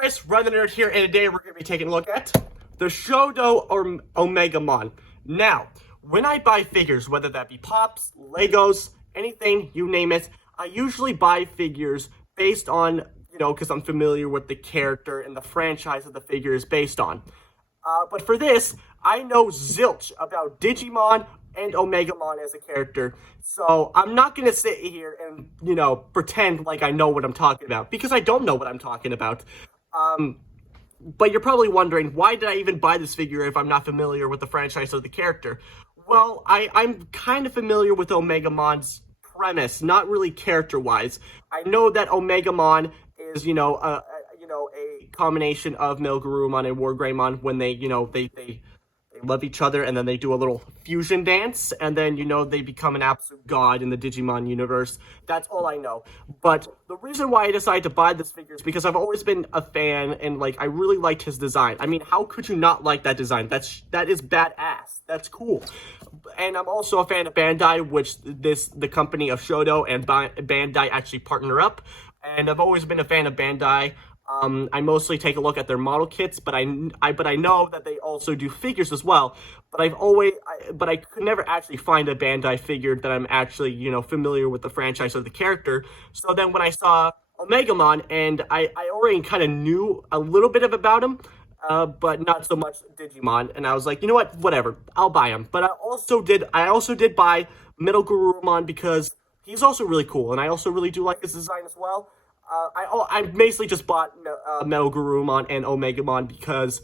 guys, Run the Nerd here, and today we're going to be taking a look at the Shodo or Omegamon. Now, when I buy figures, whether that be Pops, Legos, anything, you name it, I usually buy figures based on, because I'm familiar with the character and the franchise that the figure is based on. But for this, I know zilch about Digimon and Omegamon as a character, so I'm not going to sit here and, pretend like I know what I'm talking about, because I don't know what I'm talking about. But you're probably wondering, why did I even buy this figure if I'm not familiar with the franchise or the character? Well, I'm kind of familiar with Omegamon's premise, not really character-wise. I know that Omegamon is, a combination of Male Garurumon and War Greymon when they love each other, and then they do a little fusion dance, and then, they become an absolute god in the Digimon universe. That's all I know. But the reason why I decided to buy this figure is because I've always been a fan, and, I really liked his design. I mean, how could you not like that design? That is badass. That's cool. And I'm also a fan of Bandai, which the company of Shodo and Bandai actually partner up. And I've always been a fan of Bandai. I mostly take a look at their model kits, but I know that they also do figures as well. But I could never actually find a Bandai figure that I'm actually, familiar with the franchise or the character. So then when I saw Omegamon, and I already kind of knew a little bit about him, but not so much Digimon, and I was like, you know what, whatever, I'll buy him. But I also did buy Male Garurumon because he's also really cool, and I also really do like his design as well. I basically just bought Male Garurumon and Omegamon because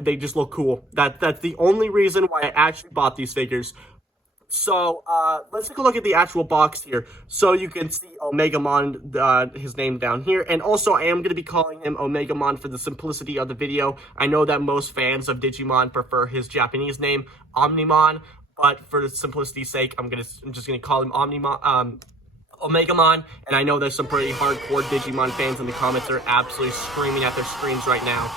they just look cool. That's the only reason why I actually bought these figures. So let's take a look at the actual box here. So you can see Omegamon, his name down here, and also I am going to be calling him Omegamon for the simplicity of the video. I know that most fans of Digimon prefer his Japanese name, Omnimon, but for the simplicity's sake, I'm just gonna call him Omegamon, and I know there's some pretty hardcore Digimon fans in the comments that are absolutely screaming at their screens right now.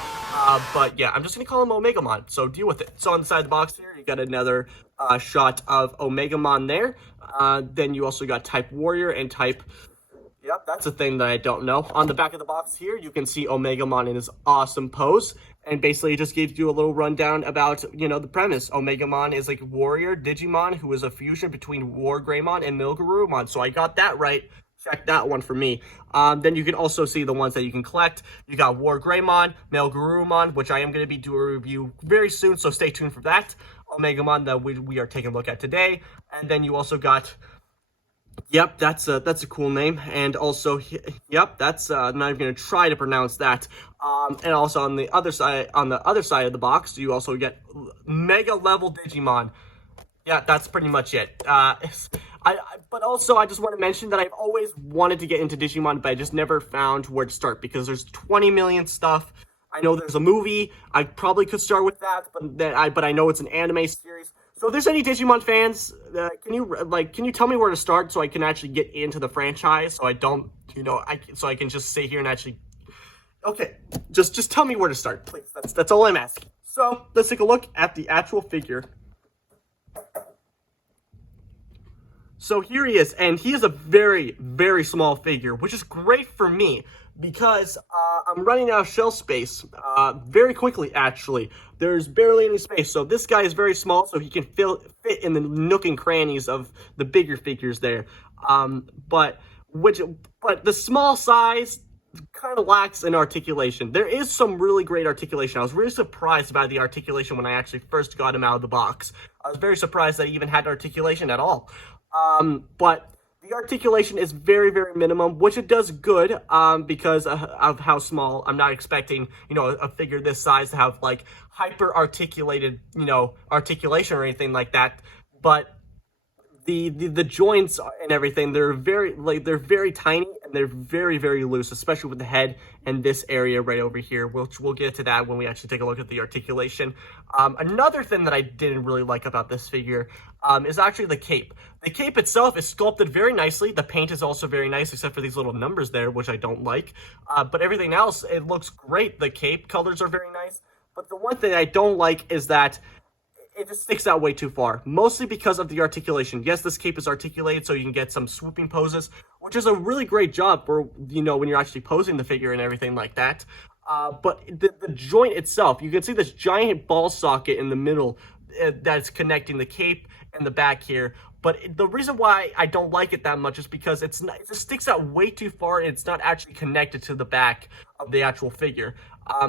But yeah, I'm just going to call him Omegamon, so deal with it. So on the side of the box here, you got another shot of Omegamon there. Then you also got Type Warrior and Type... Yep, that's a thing that I don't know. On the back of the box here, you can see Omegamon in his awesome pose. And basically, it just gives you a little rundown about, the premise. Omegamon is like a warrior Digimon who is a fusion between War Greymon and Male Garurumon. So I got that right. Check that one for me. Then you can also see the ones that you can collect. You got War Greymon, Male Garurumon, which I am going to be doing a review very soon, so stay tuned for that. Omegamon that we are taking a look at today. And then you also got... Yep, that's a cool name, and also, yep, that's I'm not even gonna try to pronounce that. And also on the other side of the box, you also get Mega Level Digimon. Yeah, that's pretty much it. But also, I just want to mention that I've always wanted to get into Digimon, but I just never found where to start because there's 20 million stuff. I know there's a movie. I probably could start with that, but I know it's an anime series. So if there's any Digimon fans, can you tell me where to start so I can actually get into the franchise, so I don't, so I can just sit here and actually, okay, just tell me where to start, please. That's all I'm asking. So let's take a look at the actual figure. So here he is, and he is a very, very small figure, which is great for me because I'm running out of shelf space very quickly, actually. There's barely any space, so this guy is very small, so he can fit in the nook and crannies of the bigger figures there. But the small size kind of lacks in articulation. There is some really great articulation. I was really surprised by the articulation when I actually first got him out of the box. I was very surprised that he even had articulation at all. But the articulation is very, very minimum, which it does good, because of how small. I'm not expecting, a figure this size to have, hyper articulated, articulation or anything like that. But the joints and everything, they're very tiny, and they're very, very loose, especially with the head and this area right over here. We'll get to that when we actually take a look at the articulation. Another thing that I didn't really like about this figure is actually the cape. The cape itself is sculpted very nicely. The paint is also very nice, except for these little numbers there, which I don't like. But everything else, it looks great. The cape colors are very nice. But the one thing I don't like is that it just sticks out way too far, mostly because of the articulation. Yes, this cape is articulated, so you can get some swooping poses, which is a really great job for, when you're actually posing the figure and everything like that. But the joint itself, you can see this giant ball socket in the middle that's connecting the cape and the back here. But the reason why I don't like it that much is because it just sticks out way too far, and it's not actually connected to the back of the actual figure.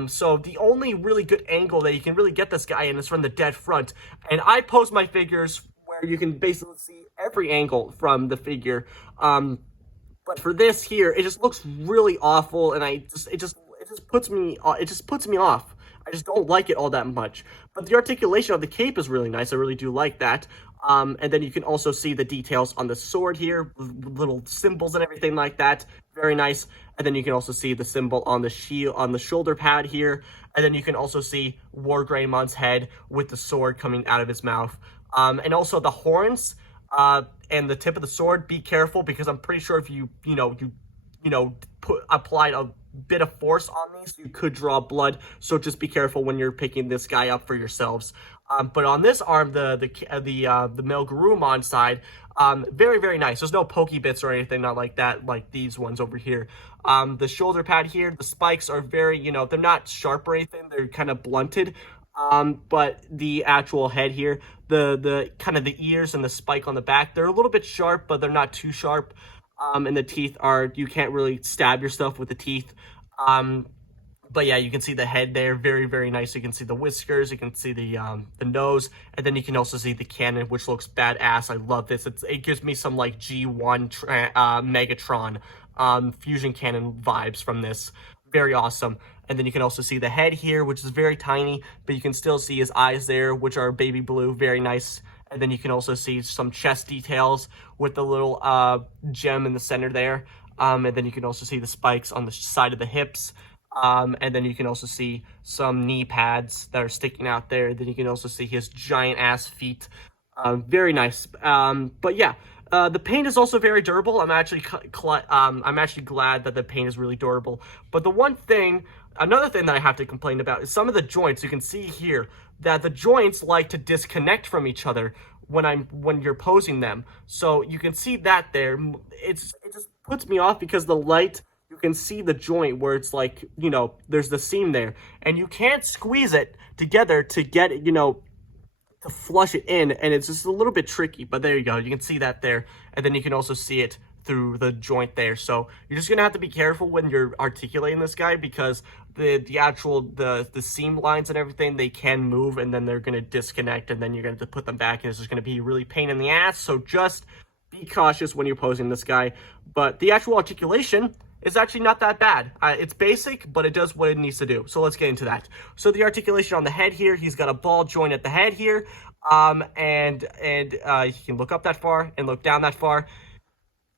So the only really good angle that you can really get this guy in is from the dead front. And I pose my figures where you can basically see every angle from the figure. But for this here, it just looks really awful, and it just puts me off. I just don't like it all that much. But the articulation of the cape is really nice. I really do like that. And then you can also see the details on the sword here, little symbols and everything like that. Very nice. And then you can also see the symbol on the shield, on the shoulder pad here. And then you can also see Wargreymmon's head with the sword coming out of his mouth. And also the horns and the tip of the sword. Be careful, because I'm pretty sure if you applied a bit of force on these, you could draw blood. So just be careful when you're picking this guy up for yourselves. But on this arm, the male Garurumon side, very, very nice. There's no pokey bits or anything, not like that, like these ones over here. The shoulder pad here, the spikes are very, they're not sharp or anything. They're kind of blunted. But the actual head here, the kind of the ears and the spike on the back, they're a little bit sharp, but they're not too sharp. And the teeth you can't really stab yourself with the teeth. But yeah, you can see the head there, very, very nice. You can see the whiskers, you can see the nose, and then you can also see the cannon, which looks badass. I love this. It gives me some like G1 Megatron fusion cannon vibes from this. Very awesome. And then you can also see the head here, which is very tiny, but you can still see his eyes there, which are baby blue. Very nice. And then you can also see some chest details with the little gem in the center there. And then you can also see the spikes on the side of the hips. And then you can also see some knee pads that are sticking out there. Then you can also see his giant ass feet. Very nice. But yeah, the paint is also very durable. I'm actually glad that the paint is really durable. But another thing that I have to complain about is some of the joints. You can see here that the joints like to disconnect from each other when you're posing them. So you can see that there. It just puts me off, because the light, you can see the joint where it's like, there's the seam there, and you can't squeeze it together to get it, to flush it in, and it's just a little bit tricky. But there you go, you can see that there, and then you can also see it through the joint there. So you're just gonna have to be careful when you're articulating this guy, because the seam lines and everything, they can move, and then they're gonna disconnect, and then you're gonna have to put them back, and it's just gonna be really pain in the ass. So just be cautious when you're posing this guy. But the actual articulation is actually not that bad. It's basic, but it does what it needs to do. So let's get into that. So the articulation on the head here, he's got a ball joint at the head here, and he can look up that far and look down that far.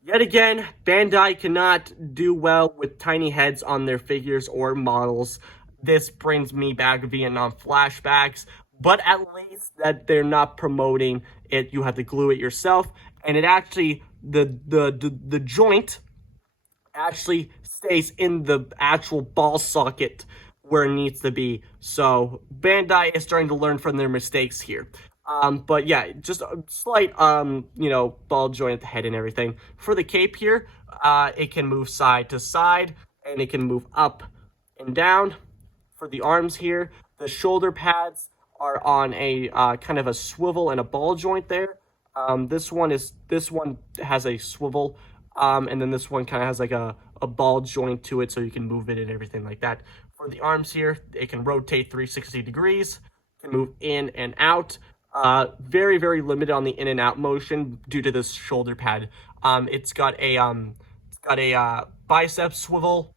Yet again, Bandai cannot do well with tiny heads on their figures or models. This brings me back Vietnam flashbacks, but at least that they're not promoting it. You have to glue it yourself, and it actually, the joint actually stays in the actual ball socket where it needs to be. So Bandai is starting to learn from their mistakes here. But yeah, just a slight, ball joint at the head and everything. For the cape here, it can move side to side, and it can move up and down. For the arms here, the shoulder pads are on a kind of a swivel and a ball joint there. This one has a swivel, and then this one kind of has like a ball joint to it, so you can move it and everything like that. For the arms here, it can rotate 360 degrees, can move in and out. Very, very limited on the in and out motion due to this shoulder pad. It's got a bicep swivel,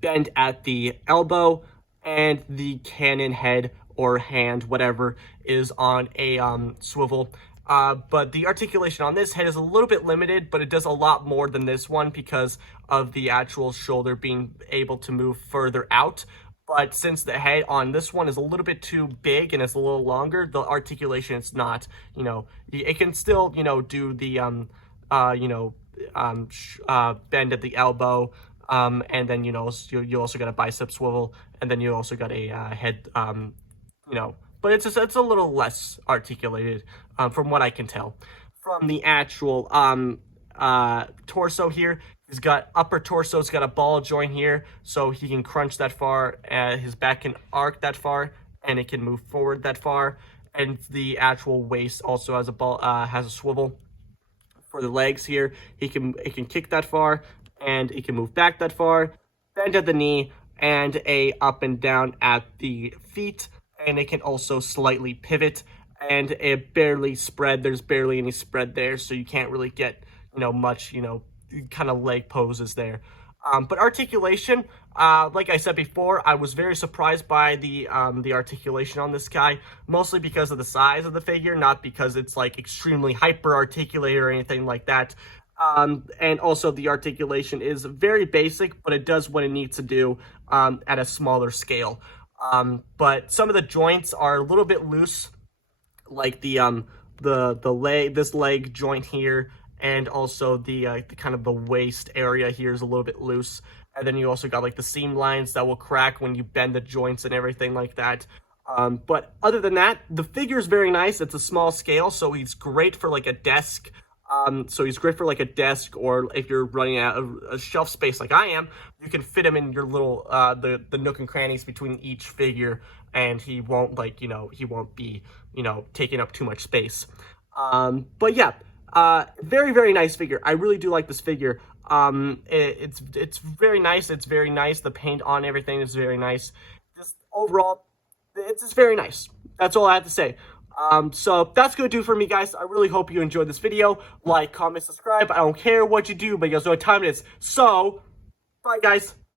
bend at the elbow, and the cannon head or hand, whatever, is on a swivel. But the articulation on this head is a little bit limited, but it does a lot more than this one because of the actual shoulder being able to move further out. But since the head on this one is a little bit too big and it's a little longer, the articulation is not, it can still, do the, bend at the elbow, and then, you also got a bicep swivel, and then you also got a head, but it's a little less articulated from what I can tell. From the actual torso here, he's got upper torso's got a ball joint here, so he can crunch that far, his back can arc that far, and it can move forward that far. And the actual waist also has a ball, has a swivel. For the legs here, it can kick that far, and it can move back that far, bend at the knee, and a up and down at the feet, and it can also slightly pivot, and it barely spread. There's barely any spread there, so you can't really get, much, kind of leg poses there. But articulation, like I said before, I was very surprised by the articulation on this guy, mostly because of the size of the figure, not because it's like extremely hyper articulated or anything like that. And also the articulation is very basic, but it does what it needs to do at a smaller scale. But some of the joints are a little bit loose, like the leg, this leg joint here, and also the kind of the waist area here is a little bit loose. And then you also got like the seam lines that will crack when you bend the joints and everything like that. But other than that, the figure is very nice. It's a small scale, so he's great for like a desk. So he's great for like a desk, or if you're running out of a shelf space like I am, you can fit him in your little the nook and crannies between each figure, and he won't he won't be taking up too much space. But yeah, very, very nice figure. I really do like this figure. It's very nice. It's very nice. The paint on everything is very nice. Just overall, it's just very nice. That's all I have to say. So that's gonna do for me, guys. I really hope you enjoyed this video. Like, comment, subscribe. I don't care what you do, but you guys know what time it is. So, bye, guys.